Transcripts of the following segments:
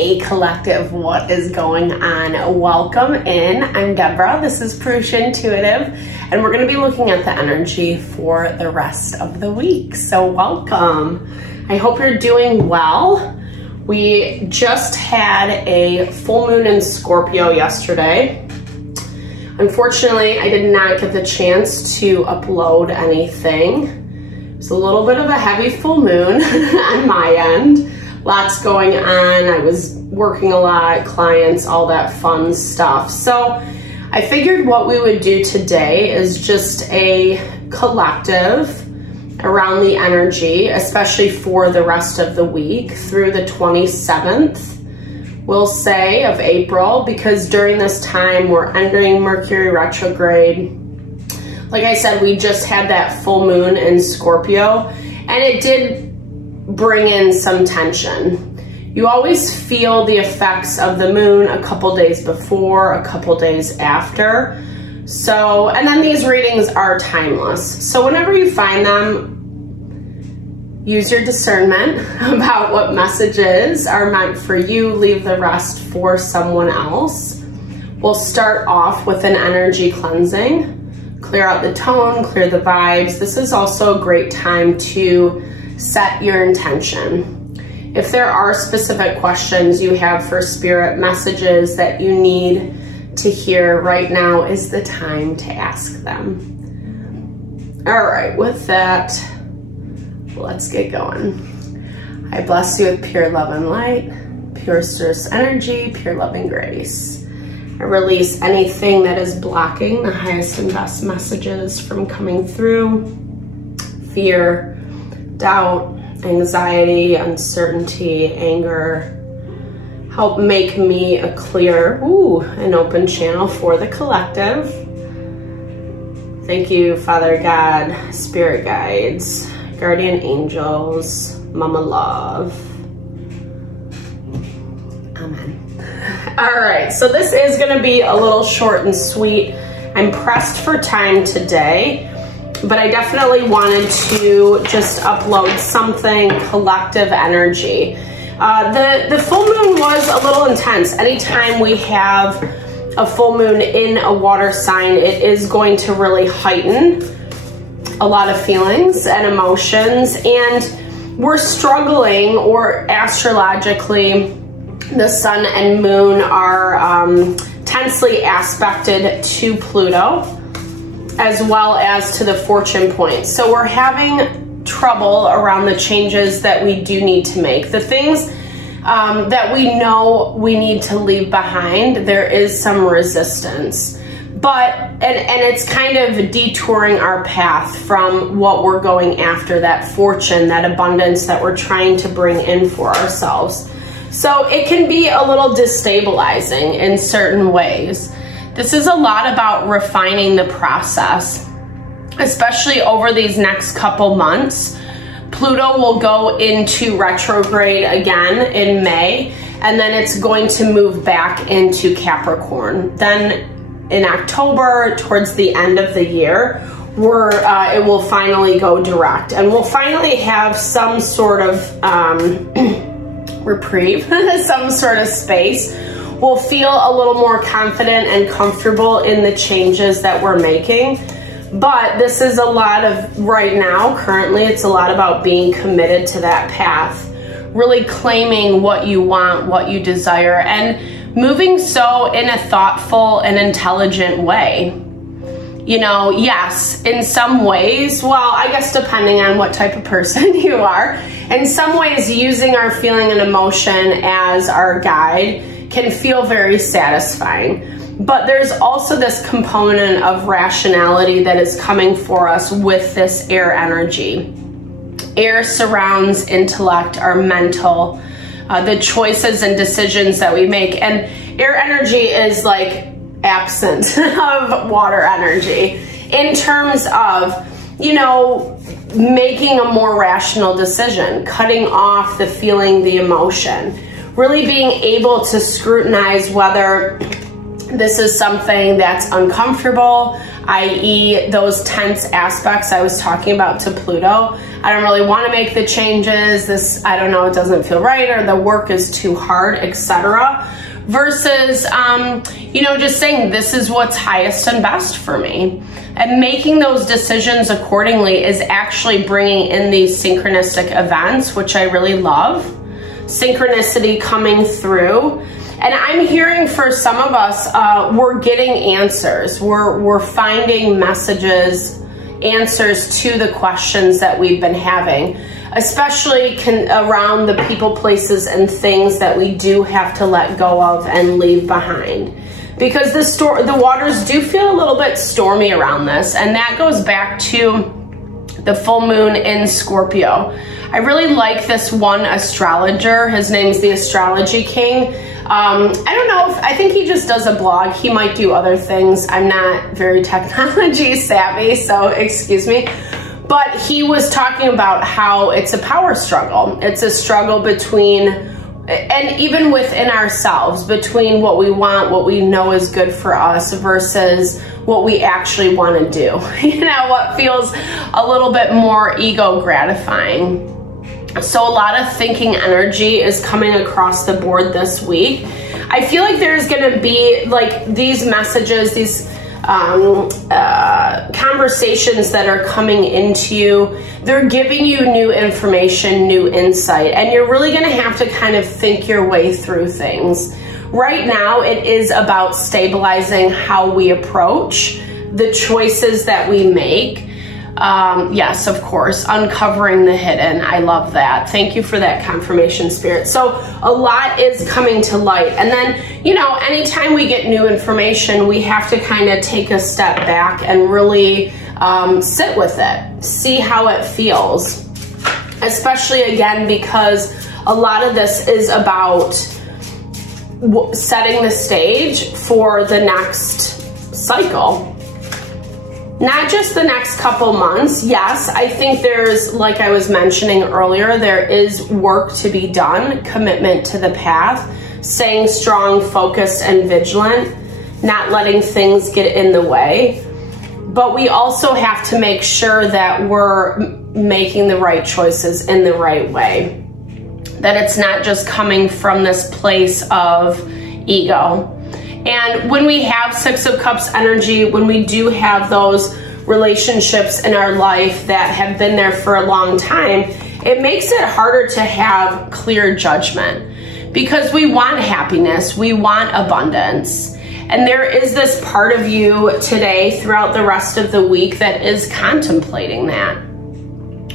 Hey collective, what is going on? Welcome in. I'm Deborah. This is Purusha Intuitive, and we're going to be looking at the energy for the rest of the week. So welcome. I hope you're doing well. We just had a full moon in Scorpio yesterday. Unfortunately, I did not get the chance to upload anything. It was a little bit of a heavy full moon on my end. Lots going on. I was working a lot, clients, all that fun stuff. So I figured what we would do today is just a collective around the energy, especially for the rest of the week through the 27th, we'll say, of April, because during this time we're entering Mercury retrograde. Like I said, we just had that full moon in Scorpio, and it did bring in some tension. You always feel the effects of the moon a couple days before, a couple days after. So, and then these readings are timeless. So whenever you find them, use your discernment about what messages are meant for you. Leave the rest for someone else. We'll start off with an energy cleansing. Clear out the tone, clear the vibes. This is also a great time to set your intention. If there are specific questions you have for spirit, messages that you need to hear, right now is the time to ask them. All right, with that, let's get going. I bless you with pure love and light, pure source energy, pure loving grace. I release anything that is blocking the highest and best messages from coming through. Fear, doubt, anxiety, uncertainty, anger. Help make me a clear, an open channel for the collective. Thank you, Father God, Spirit Guides, Guardian Angels, Mama Love. Amen. All right, so this is gonna be a little short and sweet. I'm pressed for time today, but I definitely wanted to just upload something collective energy. The full moon was a little intense. Anytime we have a full moon in a water sign, it is going to really heighten a lot of feelings and emotions, and we're struggling, or astrologically, the sun and moon are tensely aspected to Pluto, as well as to the fortune point. So we're having trouble around the changes that we do need to make. The things that we know we need to leave behind, there is some resistance. But, and it's kind of detouring our path from what we're going after, that fortune, that abundance that we're trying to bring in for ourselves. So it can be a little destabilizing in certain ways. This is a lot about refining the process, especially over these next couple months. Pluto will go into retrograde again in May, and then it's going to move back into Capricorn. Then in October, towards the end of the year, it will finally go direct, and we'll finally have some sort of reprieve, some sort of space. We'll feel a little more confident and comfortable in the changes that we're making. But this is a lot of, right now, currently, it's a lot about being committed to that path, really claiming what you want, what you desire, and moving so in a thoughtful and intelligent way. You know, yes, in some ways, well, I guess depending on what type of person you are, in some ways using our feeling and emotion as our guide can feel very satisfying. But there's also this component of rationality that is coming for us with this air energy. Air surrounds intellect, our mental, the choices and decisions that we make. And air energy is like absent of water energy in terms of, you know, making a more rational decision, cutting off the feeling, the emotion, really being able to scrutinize whether this is something that's uncomfortable. i.e. those tense aspects I was talking about to Pluto. I don't really want to make the changes. This, I don't know, it doesn't feel right, or the work is too hard, etc. Versus, you know, just saying this is what's highest and best for me. And making those decisions accordingly is actually bringing in these synchronistic events, which I really love. Synchronicity coming through. And I'm hearing for some of us, we're getting answers. We're finding messages, answers to the questions that we've been having, especially around the people, places, and things that we do have to let go of and leave behind. Because the waters do feel a little bit stormy around this, and that goes back to the full moon in Scorpio. I really like this one astrologer. His name's the Astrology King. I don't know I think he just does a blog. He might do other things. I'm not very technology savvy, so excuse me. But he was talking about how it's a power struggle. It's a struggle between, and even within ourselves, between what we want, what we know is good for us versus what we actually want to do. You know, what feels a little bit more ego gratifying. So a lot of thinking energy is coming across the board this week. I feel like there's going to be like these messages, these conversations that are coming into you. They're giving you new information, new insight, and you're really going to have to kind of think your way through things. Right now, it is about stabilizing how we approach the choices that we make. Yes, of course, uncovering the hidden. I love that. Thank you for that confirmation, Spirit. So a lot is coming to light. And then, you know, anytime we get new information, we have to kind of take a step back and really sit with it, see how it feels. Especially, again, because a lot of this is about setting the stage for the next cycle. Not just the next couple months. Yes, I think there's, like I was mentioning earlier, there is work to be done, commitment to the path, staying strong, focused, and vigilant, not letting things get in the way. But we also have to make sure that we're making the right choices in the right way. That it's not just coming from this place of ego. And when we have Six of Cups energy, when we do have those relationships in our life that have been there for a long time, it makes it harder to have clear judgment because we want happiness, we want abundance. And there is this part of you today throughout the rest of the week that is contemplating that.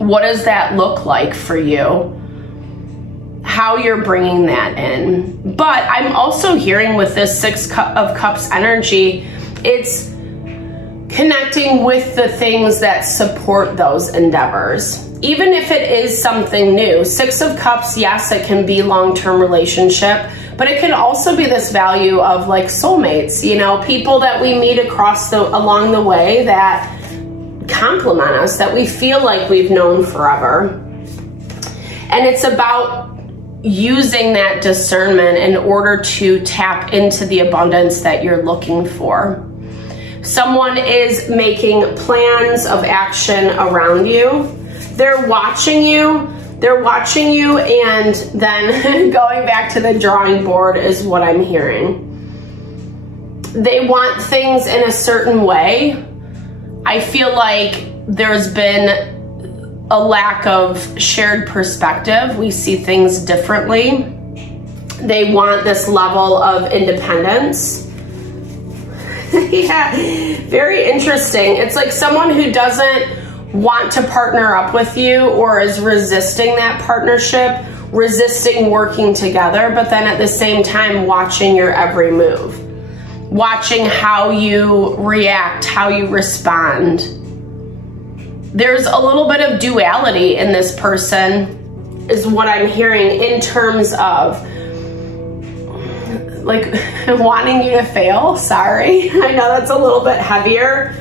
What does that look like for you? How you're bringing that in. But I'm also hearing with this Six of Cups energy, it's connecting with the things that support those endeavors. Even if it is something new. Six of Cups, yes, it can be long-term relationship, but it can also be this value of like soulmates, you know, people that we meet along the way that complement us, that we feel like we've known forever. And it's about using that discernment in order to tap into the abundance that you're looking for. Someone is making plans of action around you. They're watching you. They're watching you, and then going back to the drawing board is what I'm hearing. They want things in a certain way. I feel like there's been a lack of shared perspective. We see things differently. They want this level of independence. Yeah, very interesting. It's like someone who doesn't want to partner up with you or is resisting that partnership, resisting working together, but then at the same time watching your every move, watching how you react, how you respond. There's a little bit of duality in this person, is what I'm hearing, in terms of like wanting you to fail. Sorry, I know that's a little bit heavier.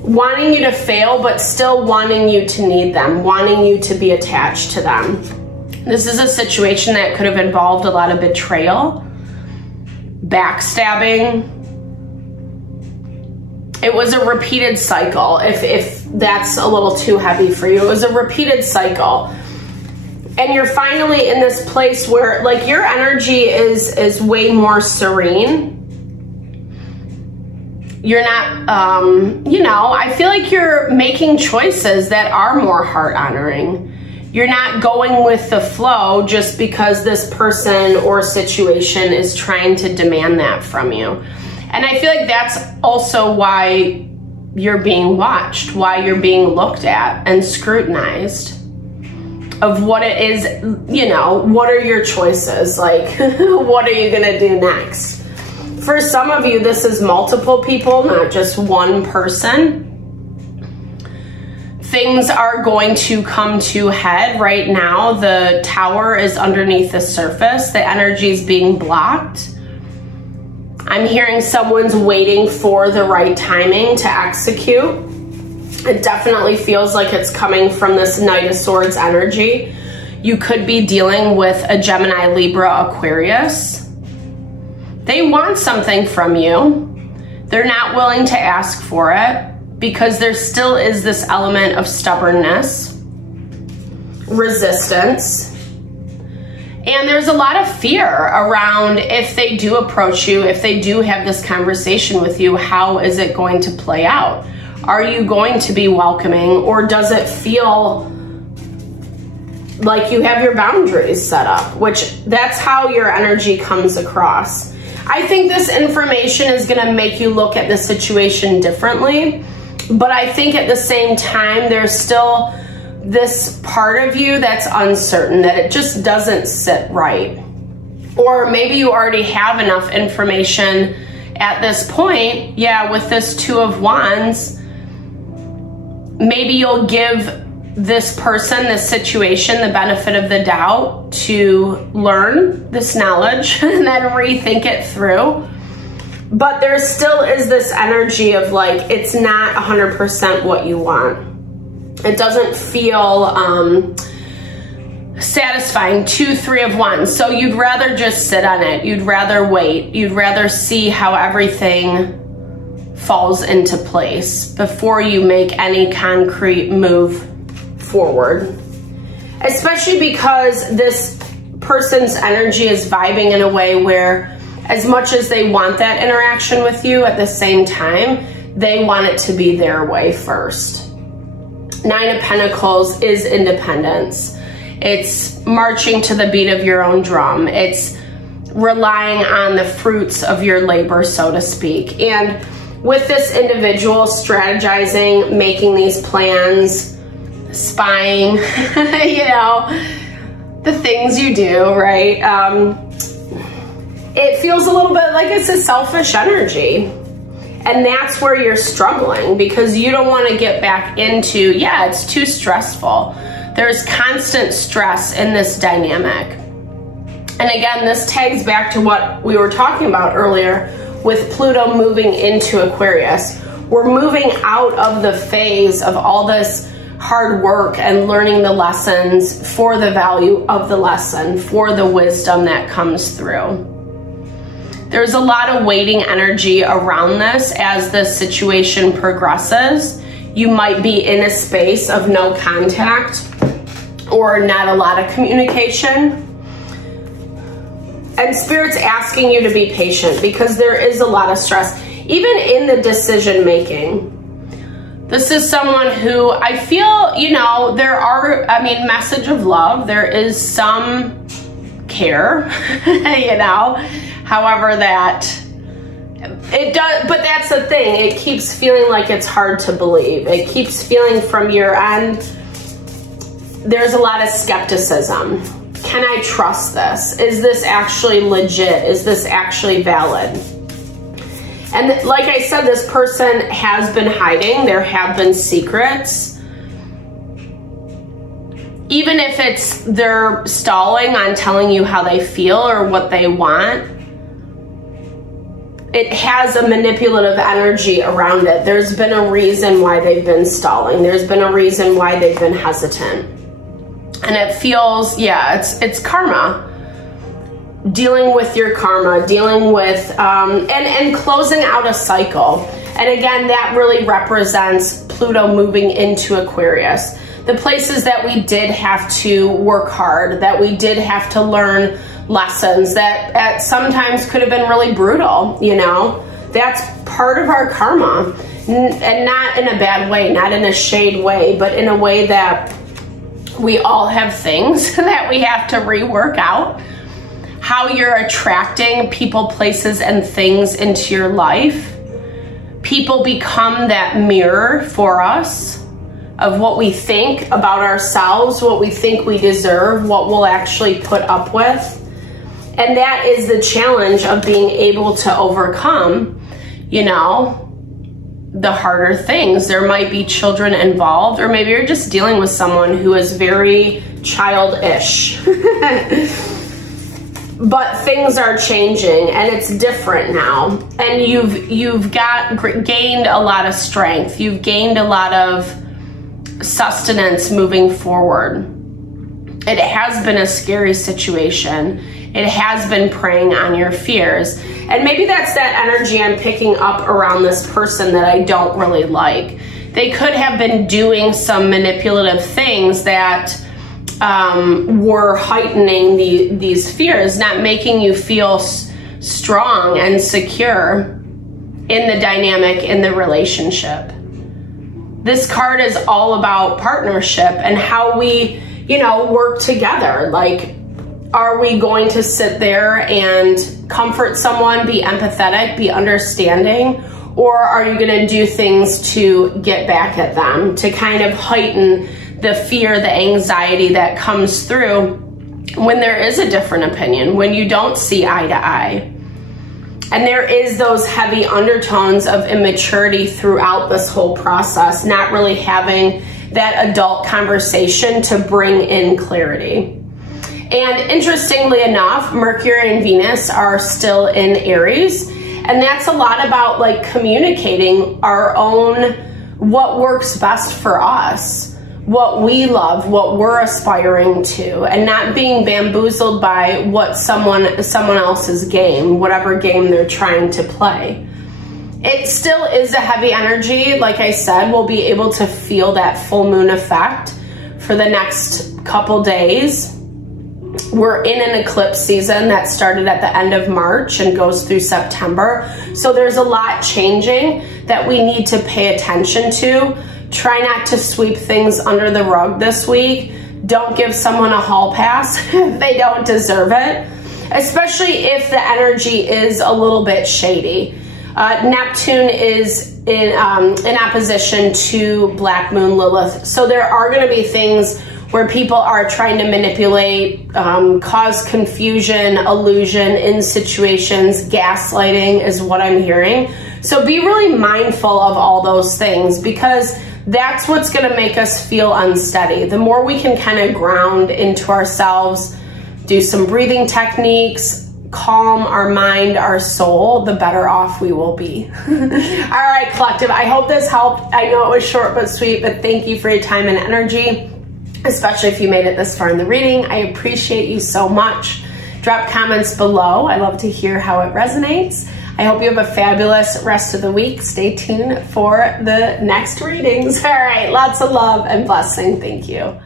Wanting you to fail, but still wanting you to need them, wanting you to be attached to them. This is a situation that could have involved a lot of betrayal, backstabbing, It was a repeated cycle. If that's a little too heavy for you, it was a repeated cycle. And you're finally in this place where like your energy is way more serene. You're not, you know, I feel like you're making choices that are more heart honoring. You're not going with the flow just because this person or situation is trying to demand that from you. And I feel like that's also why you're being watched, why you're being looked at and scrutinized of what it is, you know, what are your choices? Like, what are you gonna do next? For some of you, this is multiple people, not just one person. Things are going to come to head right now. The tower is underneath the surface. The energy is being blocked. I'm hearing someone's waiting for the right timing to execute. It definitely feels like it's coming from this Knight of Swords energy. You could be dealing with a Gemini, Libra, Aquarius. They want something from you. They're not willing to ask for it because there still is this element of stubbornness, resistance, and there's a lot of fear around if they do approach you, if they do have this conversation with you, how is it going to play out? Are you going to be welcoming, or does it feel like you have your boundaries set up, which that's how your energy comes across. I think this information is going to make you look at the situation differently, but I think at the same time, there's still this part of you that's uncertain, that it just doesn't sit right. Or maybe you already have enough information at this point. Yeah, with this Two of Wands, maybe you'll give this person, this situation, the benefit of the doubt to learn this knowledge and then rethink it through. But there still is this energy of like, it's not 100% what you want. It doesn't feel satisfying. 2, 3 of Wands. So you'd rather just sit on it. You'd rather wait. You'd rather see how everything falls into place before you make any concrete move forward. Especially because this person's energy is vibing in a way where as much as they want that interaction with you, at the same time, they want it to be their way first. 9 of Pentacles is independence. It's marching to the beat of your own drum. It's relying on the fruits of your labor, so to speak. And with this individual strategizing, making these plans, spying, you know, the things you do, right? It feels a little bit like it's a selfish energy. And that's where you're struggling because you don't want to get back into, yeah, it's too stressful. There's constant stress in this dynamic. And again, this tags back to what we were talking about earlier with Pluto moving into Aquarius. We're moving out of the phase of all this hard work and learning the lessons for the value of the lesson, for the wisdom that comes through. There's a lot of waiting energy around this as the situation progresses. You might be in a space of no contact or not a lot of communication. And Spirit's asking you to be patient because there is a lot of stress, even in the decision making. This is someone who I feel, you know, there are, I mean, message of love. There is some care, you know, however that it does, but that's the thing. It keeps feeling like it's hard to believe. It keeps feeling from your end, there's a lot of skepticism. Can I trust this? Is this actually legit? Is this actually valid? And like I said, this person has been hiding. There have been secrets. Even if it's they're stalling on telling you how they feel or what they want, it has a manipulative energy around it. There's been a reason why they've been stalling. There's been a reason why they've been hesitant. And it feels, yeah, it's karma. Dealing with your karma, dealing with, and closing out a cycle. And again, that really represents Pluto moving into Aquarius. The places that we did have to work hard, that we did have to learn lessons that at sometimes could have been really brutal, you know, that's part of our karma. And not in a bad way, not in a shade way, but in a way that we all have things that we have to rework out. How you're attracting people, places, and things into your life. People become that mirror for us of what we think about ourselves, what we think we deserve, what we'll actually put up with. And that is the challenge of being able to overcome, you know, the harder things. There might be children involved, or maybe you're just dealing with someone who is very childish. But things are changing and it's different now. And you've gained a lot of strength. You've gained a lot of sustenance moving forward. It has been a scary situation. It has been preying on your fears. And maybe that's that energy I'm picking up around this person that I don't really like. They could have been doing some manipulative things that were heightening these fears, not making you feel strong and secure in the dynamic, in the relationship. This card is all about partnership and how we, you know, work together. Like, are we going to sit there and comfort someone, be empathetic, be understanding, or are you going to do things to get back at them, to kind of heighten the fear, the anxiety that comes through when there is a different opinion, when you don't see eye to eye? And there is those heavy undertones of immaturity throughout this whole process, not really having that adult conversation to bring in clarity. And interestingly enough, Mercury and Venus are still in Aries. And that's a lot about like communicating our own, what works best for us, what we love, what we're aspiring to, and not being bamboozled by what someone else's game, whatever game they're trying to play. It still is a heavy energy. Like I said, we'll be able to feel that full moon effect for the next couple days. We're in an eclipse season that started at the end of March and goes through September. So there's a lot changing that we need to pay attention to. Try not to sweep things under the rug this week. Don't give someone a hall pass if they don't deserve it, especially if the energy is a little bit shady. Neptune is in opposition to Black Moon Lilith. So there are going to be things where people are trying to manipulate, cause confusion, illusion in situations. Gaslighting is what I'm hearing. So be really mindful of all those things, because that's what's going to make us feel unsteady. The more we can kind of ground into ourselves, do some breathing techniques, calm our mind, our soul, the better off we will be. All right, collective, I hope this helped. I know it was short but sweet, but thank you for your time and energy, especially if you made it this far in the reading. I appreciate you so much. Drop comments below. I love to hear how it resonates. I hope you have a fabulous rest of the week. Stay tuned for the next readings. All right, lots of love and blessing. Thank you.